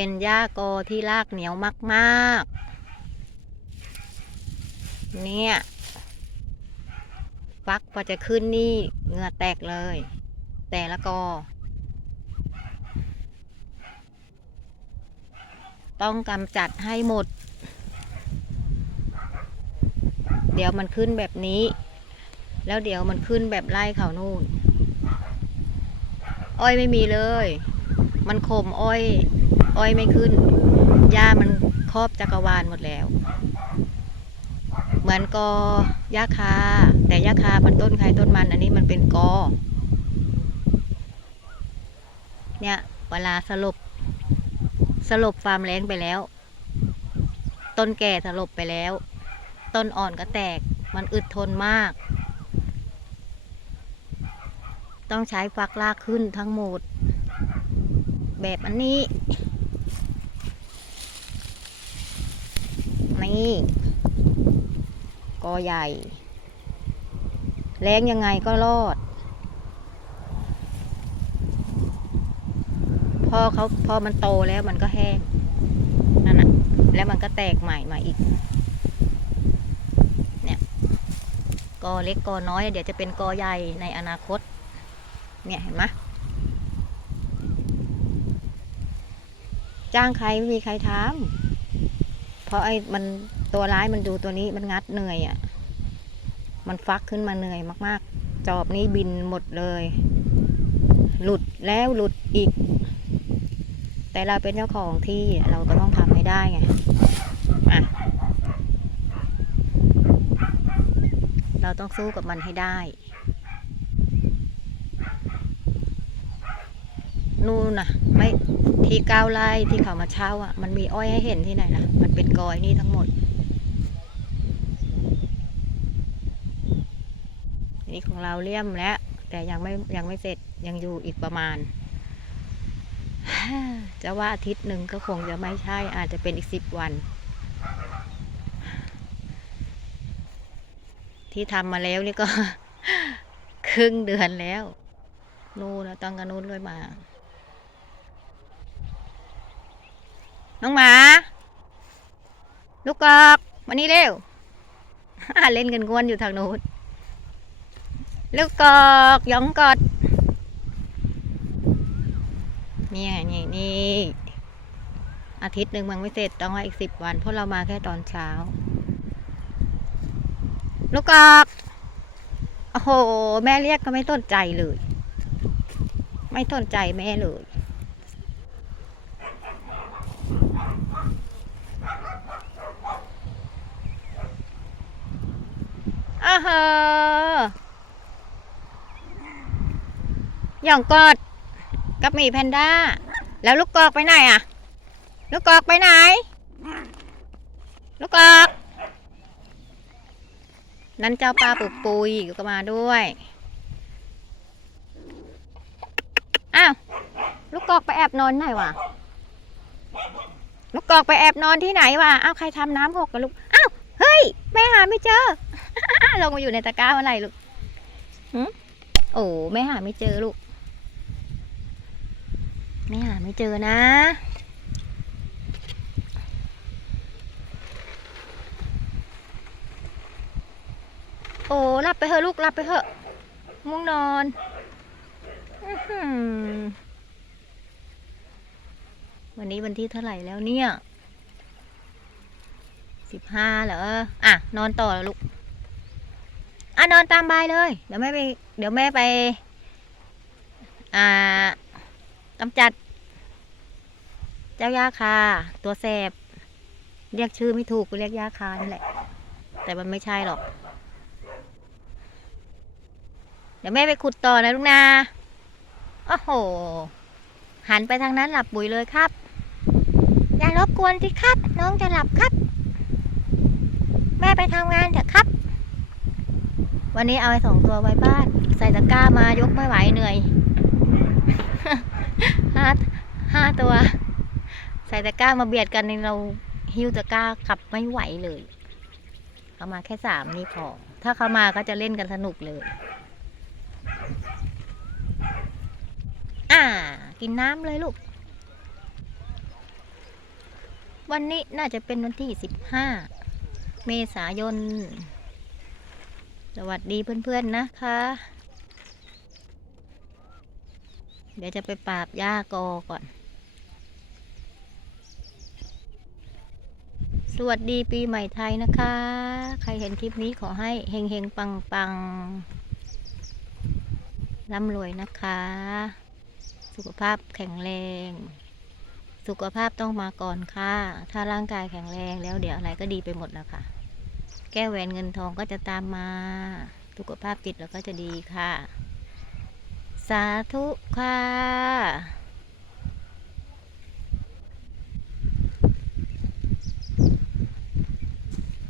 เป็นหญ้ากอที่รากเหนียวมากๆ เนี่ย ฟักพอจะขึ้นนี่เหงื่อแตกเลย แต่ละกอ ต้องกำจัดให้หมด เดี๋ยวมันขึ้นแบบนี้ แล้วเดี๋ยวมันขึ้นแบบไล่เขานู่น อ้อยไม่มีเลย มันขมอ้อย อ้อยไม่ขึ้น หญ้ามันครอบจักรวาลหมดแล้ว เหมือนกอหญ้าคา แต่หญ้าคามันต้นใครต้นมัน อันนี้มันเป็นกอ เนี่ยเวลาสลบสลบฟาร์มแรงไปแล้ว ต้นแก่สลบไปแล้ว ต้นอ่อนก็แตก มันอึดทนมาก ต้องใช้ฟักลากขึ้นทั้งหมด แบบอันนี้ นี่กอใหญ่ แรงยังไงก็รอด พอเขาพอมันโตแล้วมันก็แห้งนั่นน่ะ แล้วมันก็แตกใหม่มาอีก เนี่ยกอเล็กกอน้อย เดี๋ยวจะเป็นกอใหญ่ในอนาคต เนี่ยเห็นไหมจ้างใครไม่มีใครทำ เพราะไอ้มันตัวร้ายมันดูตัวนี้มันงัดเหนื่อยอะ่ะ มันฟักขึ้นมาเหนื่อยมากๆ จอบนี้บินหมดเลย หลุดแล้วหลุดอีก แต่เราเป็นเจ้าของที่เราก็ต้องทำให้ได้ไงอะเราต้องสู้กับมันให้ได้ นู่นน่ะไม่ ที่ก้าวไร่ที่เขามาเช่าอะ มันมีอ้อยให้เห็นที่ไหนล่ะ มันเป็นกอยนี่ทั้งหมด นี่ของเราเลี่ยมแล้ว แต่ยังไม่ยังไม่เสร็จยังอยู่อีกประมาณ จะว่าอาทิตย์หนึ่งก็คงจะไม่ใช่ อาจจะเป็นอีกสิบวัน ที่ทำมาแล้วนี่ก็ ครึ่งเดือนแล้ว นู่นะต้องกระนู้นด้วยมา น้องหมา ลูกกอกมานี่เร็วเล่นกันกวนอยู่ทางนู้นลูกกอกยองกอดเนี่ยนี่นี่อาทิตย์หนึ่งมันไม่เสร็จต้องให้อีกสิบวัน เพราะเรามาแค่ตอนเช้า ลูกกอกโอ้โห แม่เรียกก็ไม่ต้นใจเลย ไม่ต้นใจแม่เลย อ้าเหอหย่องกอดกับหมีแพนด้า แล้วลูกกอกไปไหนอะ ลูกกอกไปไหน ลูกกอก นั่นเจ้าปลาปุกปุยก็มาด้วย อ้าว ลูกกอกไปแอบนอนไหนวะ ลูกกอกไปแอบนอนที่ไหนวะ อ้าวใครทำน้ำหกกับลูก อ้าว เฮ้ย แม่หาไม่เจอ ลงมาอยู่ในตะกร้าเมื่อไหร่ลูกหึโอ้แม่หาไม่เจอลูกแม่หาไม่เจอนะ โอ้หลับไปเถอะลูกหลับไปเถอะง่วงนอนอวันนี้วันที่เท่าไหร่แล้วเนี่ยสิบห้าเหรอ อะ นอนต่อแล้วลูก อะนอนตามบายเลย เดี๋ยวแม่ไป เดี๋ยวแม่ไป อ่ากำจัด เจ้ายาคา ตัวแสบ เรียกชื่อไม่ถูกก็เรียกยาคานี่แหละ แต่มันไม่ใช่หรอก เดี๋ยวแม่ไปขุดต่อนะลูกนา โอ้โห หันไปทางนั้นหลับปุ๋ยเลยครับ อย่ารบกวนสิครับ น้องจะหลับครับ แม่ไปทำงาน วันนี้เอาไอ้สองตัวไว้บ้าน ใส่ตะกร้ามายกไม่ไหวเหนื่อยห้าห้าตัว ใส่ตะกร้ามาเบียดกันเราหิ้วตะกร้ากลับไม่ไหวเลยเขามาแค่สามนี่พอถ้าเขามาก็จะเล่นกันสนุกเลย อ่า กินน้ำเลยลูก วันนี้น่าจะเป็นวันที่สิบห้าเมษายน สวัสดีเพื่อนๆนะคะ เดี๋ยวจะไปปราบหญ้ากอก่อน สวัสดีปีใหม่ไทยนะคะ ใครเห็นคลิปนี้ขอให้เฮงเฮงปังปังๆร่ำรวยนะคะ สุขภาพแข็งแรง สุขภาพต้องมาก่อนค่ะ ถ้าร่างกายแข็งแรงแล้วเดี๋ยวอะไรก็ดีไปหมดแล้วค่ะ ก้วแหวนเงินทองก็จะตามมาสุขภาพจิตเราก็จะดีค่ะ สาธุค่ะ